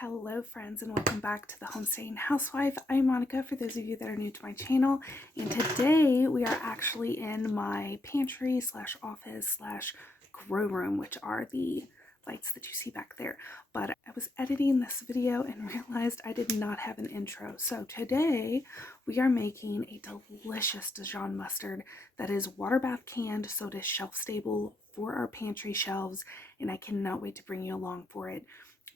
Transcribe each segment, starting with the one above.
Hello friends, and welcome back to the Homestaying Housewife. I'm Monica, for those of you that are new to my channel, and today we are actually in my pantry slash office slash grow room, which are the lights that you see back there. But I was editing this video and realized I did not have an intro. So today we are making a delicious Dijon mustard that is water bath canned, so it is shelf stable for our pantry shelves, and I cannot wait to bring you along for it.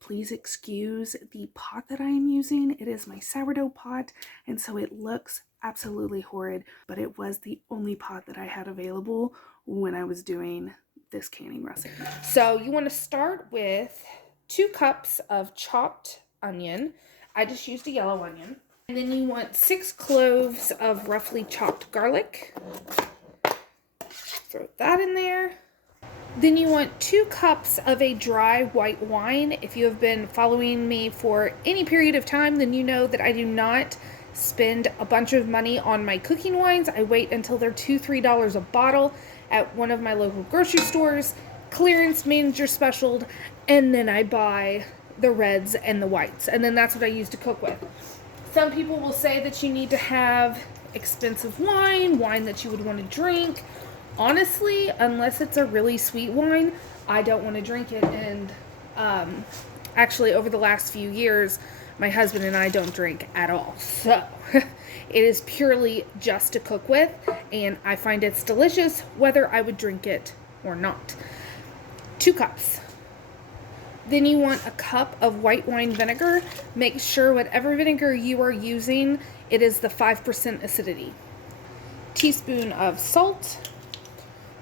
Please excuse the pot that I am using. It is my sourdough pot, and so it looks absolutely horrid, but it was the only pot that I had available when I was doing this canning recipe. So you want to start with 2 cups of chopped onion. I just used a yellow onion. And then you want 6 cloves of roughly chopped garlic. Throw that in there. Then you want 2 cups of a dry white wine. If you have been following me for any period of time, then you know that I do not spend a bunch of money on my cooking wines. I wait until they're $2-3 a bottle at one of my local grocery stores, clearance manager specialed, and then I buy the reds and the whites, and then that's what I use to cook with. Some people will say that you need to have expensive wine that you would want to drink. Honestly, unless it's a really sweet wine, I don't want to drink it. And actually, over the last few years, my husband and I don't drink at all. So it is purely just to cook with, and I find it's delicious whether I would drink it or not. 2 cups. Then you want a cup of white wine vinegar. Make sure whatever vinegar you are using, it is the 5% acidity. Teaspoon of salt.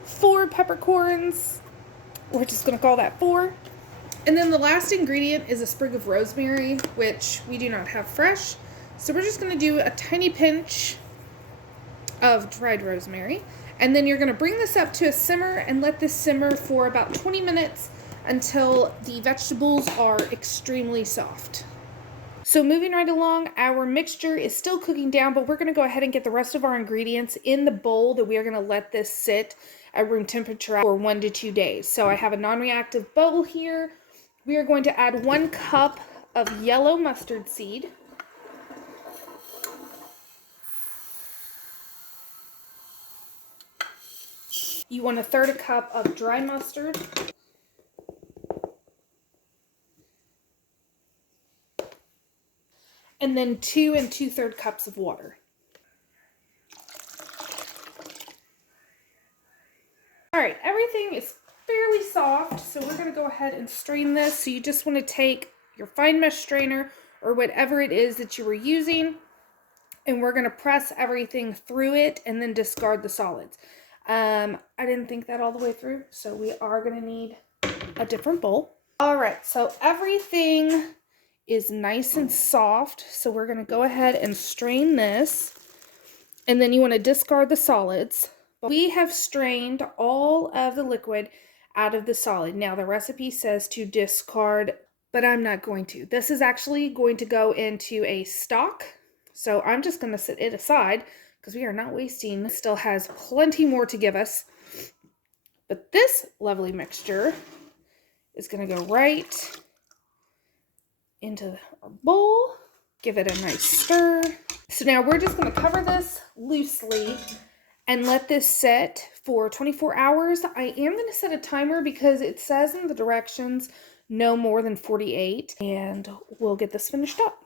4 peppercorns. We're just going to call that 4. And then the last ingredient is a sprig of rosemary, which we do not have fresh. So we're just going to do a tiny pinch of dried rosemary. And then you're going to bring this up to a simmer and let this simmer for about 20 minutes until the vegetables are extremely soft. So moving right along, our mixture is still cooking down, but we're going to go ahead and get the rest of our ingredients in the bowl that we are going to let this sit at room temperature for 1 to 2 days. So I have a non-reactive bowl here. We are going to add 1 cup of yellow mustard seed. You want 1/3 cup of dry mustard. And then 2 2/3 cups of water. All right, everything is fairly soft, so we're going to go ahead and strain this. So you just want to take your fine mesh strainer or whatever it is that you were using, and we're going to press everything through it and then discard the solids. I didn't think that all the way through, so we are going to need a different bowl. All right, so everything is nice and soft, so we're going to go ahead and strain this, and then you want to discard the solids. We have strained all of the liquid out of the solid. Now the recipe says to discard, but I'm not going to. This is actually going to go into a stock, so I'm just going to set it aside because we are not wasting. It still has plenty more to give us, but this lovely mixture is going to go right into our bowl. Give it a nice stir. So now we're just going to cover this loosely and let this set for 24 hours. I am going to set a timer because it says in the directions no more than 48, and we'll get this finished up.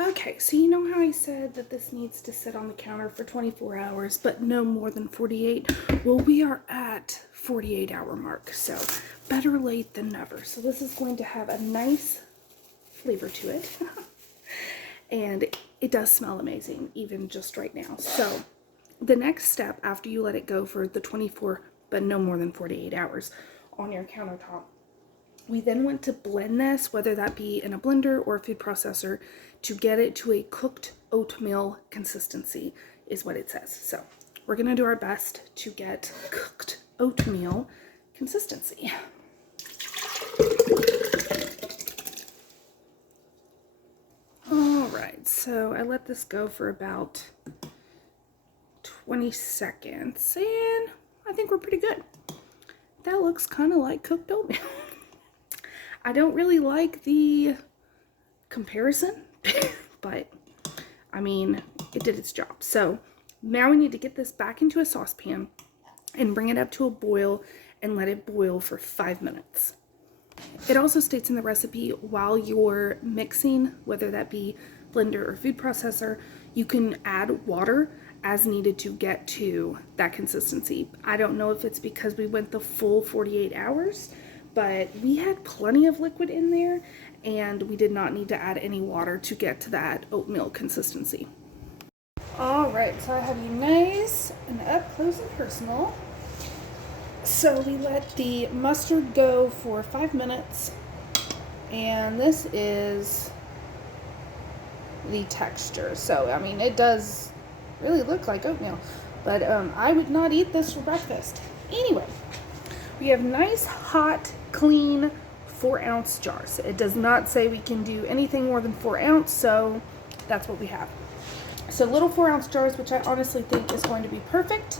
Okay, so you know how I said that this needs to sit on the counter for 24 hours, but no more than 48? Well, we are at 48-hour mark, so better late than never. So this is going to have a nice flavor to it. And it does smell amazing, even just right now. So the next step after you let it go for the 24, but no more than 48 hours on your countertop, we then want to blend this, whether that be in a blender or a food processor, to get it to a cooked oatmeal consistency, is what it says. So we're going to do our best to get cooked oatmeal consistency. All right, so I let this go for about 20 seconds, and I think we're pretty good. That looks kind of like cooked oatmeal. I don't really like the comparison, but I mean, it did its job. So now we need to get this back into a saucepan and bring it up to a boil and let it boil for 5 minutes. It also states in the recipe, while you're mixing, whether that be blender or food processor, you can add water as needed to get to that consistency. I don't know if it's because we went the full 48 hours, but we had plenty of liquid in there and we did not need to add any water to get to that oatmeal consistency. All right, so I have you nice and up close and personal. So we let the mustard go for 5 minutes, and this is the texture. So, I mean, it does really look like oatmeal, but I would not eat this for breakfast. Anyway, we have nice, hot, clean 4-ounce jars. It does not say we can do anything more than 4 ounce, so that's what we have. So little 4-ounce jars, which I honestly think is going to be perfect.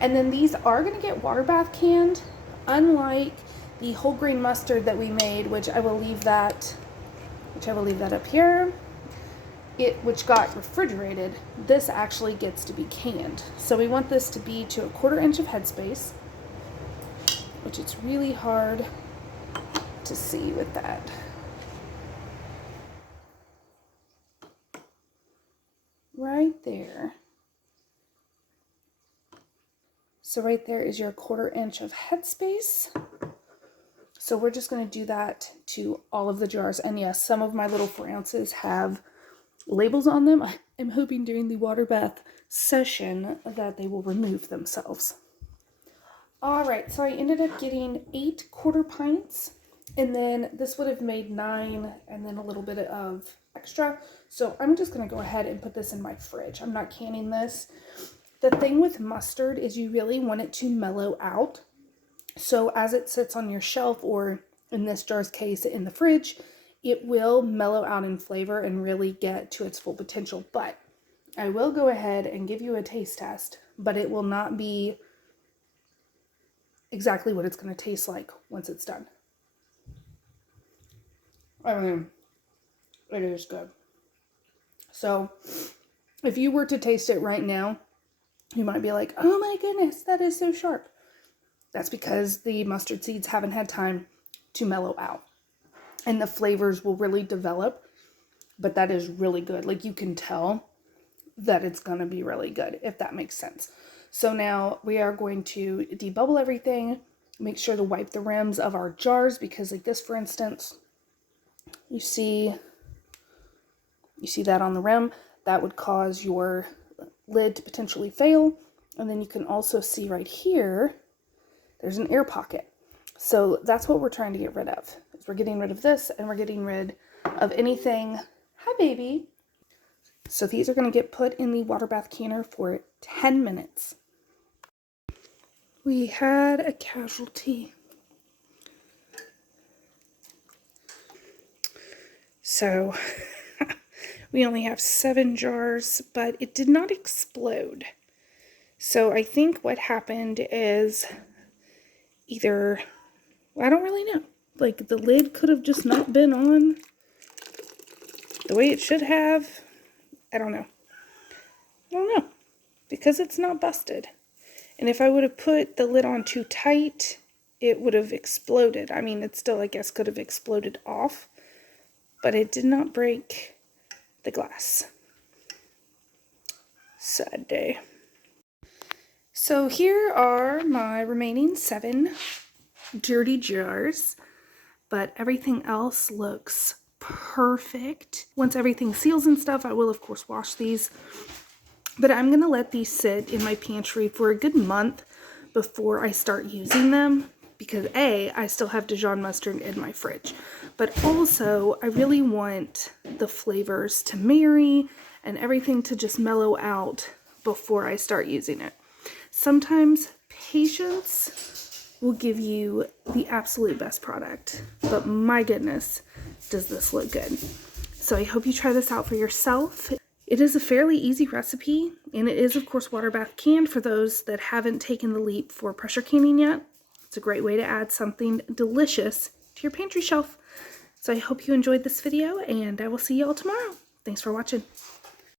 And then these are going to get water bath canned, unlike the whole grain mustard that we made, which I will leave that up here, which got refrigerated. This actually gets to be canned. So we want this to be to 1/4 inch of headspace, which it's really hard to see with that. Right there. So right there is your 1/4 inch of headspace. So we're just going to do that to all of the jars. And yes, some of my little 4 ounces have labels on them. I'm hoping during the water bath session that they will remove themselves. All right, so I ended up getting 8 1/4 pints, and then this would have made 9 and then a little bit of extra. So I'm just going to go ahead and put this in my fridge. I'm not canning this. The thing with mustard is you really want it to mellow out. So as it sits on your shelf, or in this jar's case, in the fridge, it will mellow out in flavor and really get to its full potential. But I will go ahead and give you a taste test, but it will not be exactly what it's going to taste like once it's done. I mean, it is good. So if you were to taste it right now, you might be like, oh my goodness, that is so sharp. That's because the mustard seeds haven't had time to mellow out. And the flavors will really develop. But that is really good. Like, you can tell that it's going to be really good, if that makes sense. So now we are going to debubble everything. Make sure to wipe the rims of our jars, because like this, for instance, you see that on the rim. That would cause your lid to potentially fail. And then you can also see right here, there's an air pocket. So that's what we're trying to get rid of. We're getting rid of this, and we're getting rid of anything. Hi, baby. So these are going to get put in the water bath canner for 10 minutes. We had a casualty. So we only have 7 jars, but it did not explode. So I think what happened is either, I don't really know. Like, the lid could have just not been on the way it should have. I don't know. Because it's not busted. And if I would have put the lid on too tight, it would have exploded. I mean, it still, I guess, could have exploded off. But it did not break the glass. Sad day. So here are my remaining 7 dirty jars. But everything else looks perfect. Once everything seals and stuff, I will of course wash these. But I'm going to let these sit in my pantry for a good month before I start using them. Because A, I still have Dijon mustard in my fridge. But also, I really want the flavors to marry and everything to just mellow out before I start using it. Sometimes patience will give you the absolute best product. But my goodness, does this look good. So I hope you try this out for yourself. It is a fairly easy recipe, and it is of course water bath canned for those that haven't taken the leap for pressure canning yet. It's a great way to add something delicious to your pantry shelf. So I hope you enjoyed this video, and I will see you all tomorrow. Thanks for watching.